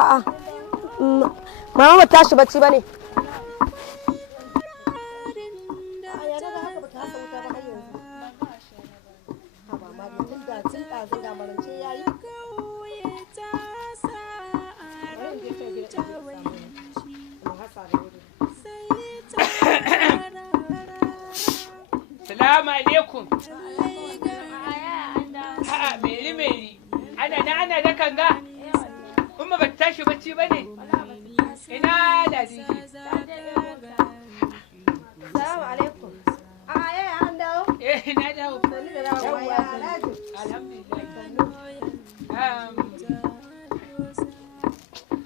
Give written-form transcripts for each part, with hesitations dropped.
A'a. Mama ba tashi bacci ba ne. Salamu alaikum. A'a, meri. Ana da kanga. Umma ba tashi bacci ba ne? Ina da diji. Salamu alaikum. A'a, yaya an dawo? Na dawo. Alhamdulillah.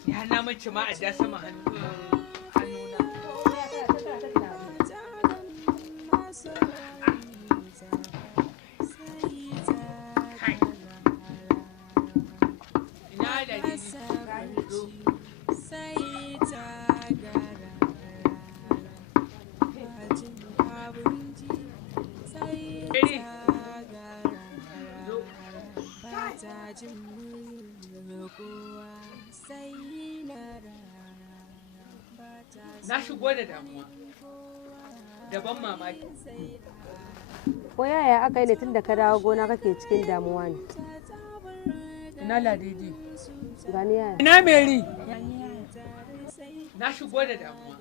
Ya na mace ma a da sama hannuna. Na shigo da damuwa, daban mamaki. Ko yaya aka yi ne tun da ka dawo gona kake cikin damuwa ne? Ina ladidi. Gani yaya? Ina meri. Na shigo da damuwa,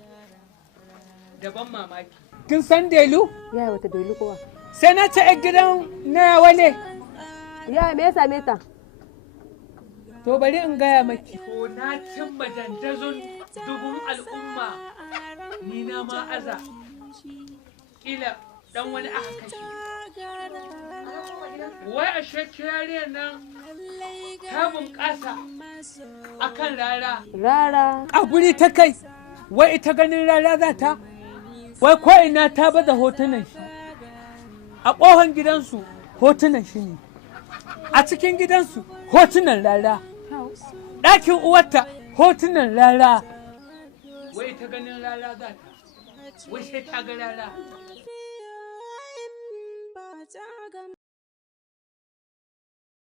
daban mamaki. Kin san Delu? Yaya wata Delu kowa? Sai na ce a gidan na wane. Yaya me ya same ta? To bari in gaya maki. To na cimma dandazon dubun al'umma ni na ma aza. Kila dan wani aka kashe. Wai a shekiyariyar nan ta bunƙasa akan rara. Rara. A guri ta kai, wai ita ganin rara za ta. Wai ko ina ta baza hotunan shi. A ƙohon gidansu hotunan shi ne. A cikin gidansu hotunan rara. Ɗakin uwarta hotunan rara. Wai ta ganin rara za ta. Wai sai ta ga rara.